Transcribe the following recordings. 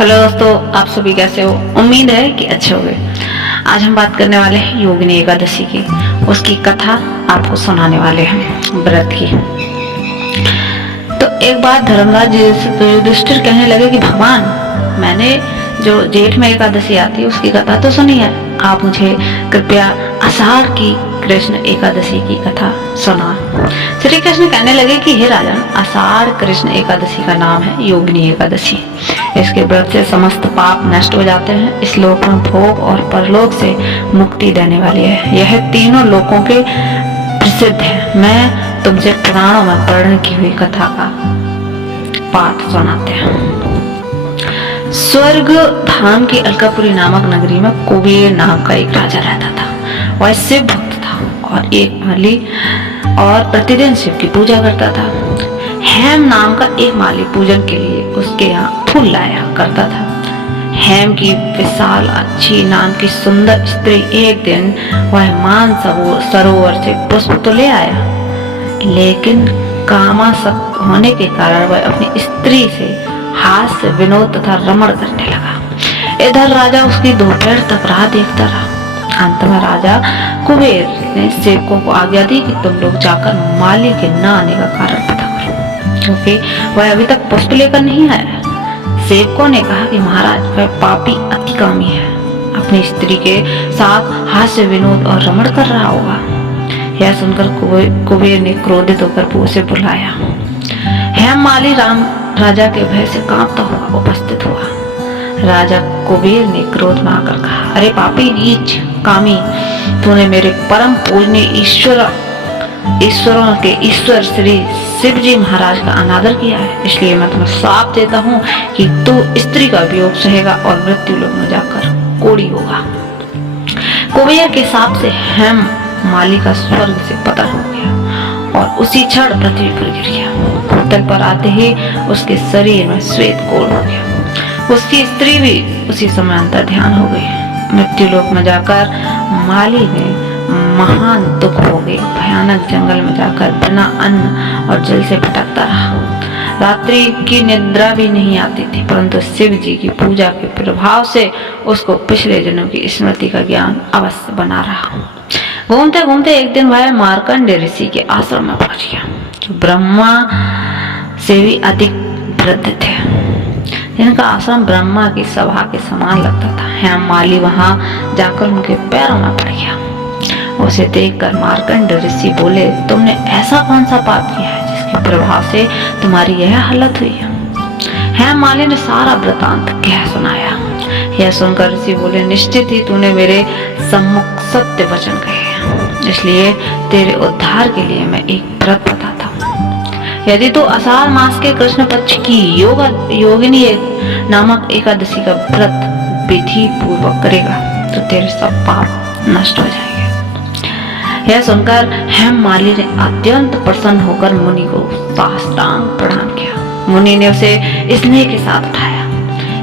Hello दोस्तों, आप सभी कैसे हो? उम्मीद है कि अच्छे होंगे। आज हम बात करने वाले हैं योगिनी एकादशी की। उसकी कथा आपको सुनाने वाले हैं, व्रत की। तो एक बार धर्मराज युधिष्ठिर कहने लगे कि भगवान, मैंने जो जेठ में एकादशी आती है उसकी कथा तो सुनी है, आप मुझे कृपया आषाढ़ की कृष्ण एकादशी की कथा सुना। श्री कृष्ण कहने लगे कि हे राजन, आषाढ़ कृष्ण एकादशी का नाम है योगिनी एकादशी। इसके व्रत से समस्त पाप नष्ट हो जाते हैं। इस लोक में भोग और परलोक से मुक्ति देने वाली है। यह तीनों लोकों के प्रसिद्ध है। मैं तुमसे पुराणों में वर्णन की हुई कथा का पाठ सुनाते हैं। स्वर्ग धाम की अलकापुरी नामक नगरी में कुबेर नाम का एक राजा रहता था। वह शिव भक्त था और एक माली और प्रतिदिन शिव की पूजा करता था। हेम नाम का एक माली पूजन के लिए उसके यहाँ फूल लाया करता था। हेम की विशाल अच्छी नाम की सुंदर स्त्री एक दिन वह मान सरोवर से पुष्प तो ले आया, लेकिन कामासक्त होने के कारण वह अपनी स्त्री से हास्य विनोद तथा रमण करने लगा। इधर राजा उसकी दोपहर तक राह देखता रहा। अंत में राजा कुबेर ने सेवकों को आज्ञा दी कि तुम लोग जाकर माली के न आने का कारण पता करो, क्योंकि वह अभी तक पुष्प लेकर नहीं आया। सेवकों ने कहा कि महाराज, वह पापी अतिकामी है, अपनी स्त्री के साथ हास्य विनोद और रमण कर रहा होगा। यह सुनकर कुबेर ने क्रोधित होकर उसे बुलाया। हेम माली राजा के भय से कांपता हुआ उपस्थित हुआ। राजा कुबेर ने क्रोध में आकर कहा, अरे पापी नीच कामी, तूने मेरे परम पूजनीय ईश्वरों के ईश्वर श्री शिव जी महाराज का अनादर किया है। इसलिए मैं तुम्हें श्राप देता हूँ कि तू स्त्री का वियोग सहेगा और मृत्यु लोक में जाकर कोड़ी होगा। कुबेर के शाप से हेम माली का स्वर्ग से पतन हो गया और उसी क्षण पृथ्वी पर गिर गया। भूतल पर आते ही उसके शरीर में श्वेत कोढ़ हो गया। उसकी स्त्री भी उसी समय अंतर ध्यान हो गई। मृत्यु लोक में जाकर माली ने महान दुख हो गए। भयानक जंगल में जाकर बिना अन्न और जल से भटकता रहा। रात्रि की निद्रा भी नहीं आती थी, परंतु शिव जी की पूजा के प्रभाव से उसको पिछले जन्म की स्मृति का ज्ञान अवश्य बना रहा। घूमते घूमते एक दिन वह मार्कंडेय ऋषि के आश्रम में पहुंच गया, जो ब्रह्मा से भी अधिक वृद्ध थे, जिनका आश्रम ब्रह्मा की सभा के समान लगता था। हेम माली वहां जाकर उनके पैरों में पड़ गया। उसे देखकर मार्कंडेय ऋषि बोले, तुमने ऐसा कौन सा पाप किया है जिसके प्रभाव से तुम्हारी यह हालत हुई है? हेम माली ने सारा वृतांत कह सुनाया। यह सुनकर ऋषि बोले, निश्चित ही तूने मेरे सम्मुख सत्य वचन कहे, इसलिए तेरे उद्धार के लिए मैं एक व्रत बताता हूँ। यदि तू आषाढ़ मास के कृष्ण पक्ष की योगिनी नामक एकादशी का व्रत विधि पूर्वक करेगा तो तेरे सब पाप नष्ट हो जाएंगे। यह सुनकर हेम माली ने अत्यंत प्रसन्न होकर मुनि को साष्टांग प्रणाम किया। मुनि ने उसे स्नेह के साथ उठाया।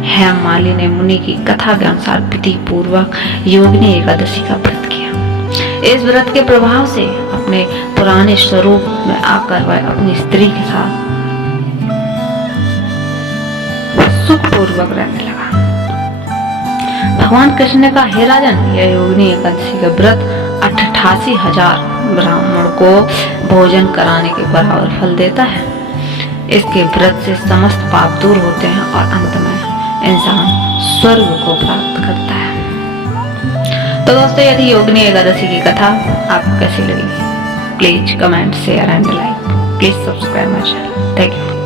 हेम माली ने मुनि की कथा के अनुसार विधि पूर्वक योगिनी एकादशी का व्रत किया। इस व्रत के प्रभाव से अपने पुराने स्वरूप में आकर वह अपनी स्त्री के साथ सुखपूर्वक रहने लगा। भगवान कृष्ण ने कहा, हे राजन, यह योगिनी एकादशी का व्रत 88,000 ब्राह्मण को भोजन कराने के बराबर फल देता है। इसके व्रत से समस्त पाप दूर होते हैं और अंत में इंसान स्वर्ग को प्राप्त करता है। तो दोस्तों, यदि योगिनी एकादशी की कथा आपको कैसी लगी, please comment, share and like. Please subscribe my channel. Thank you.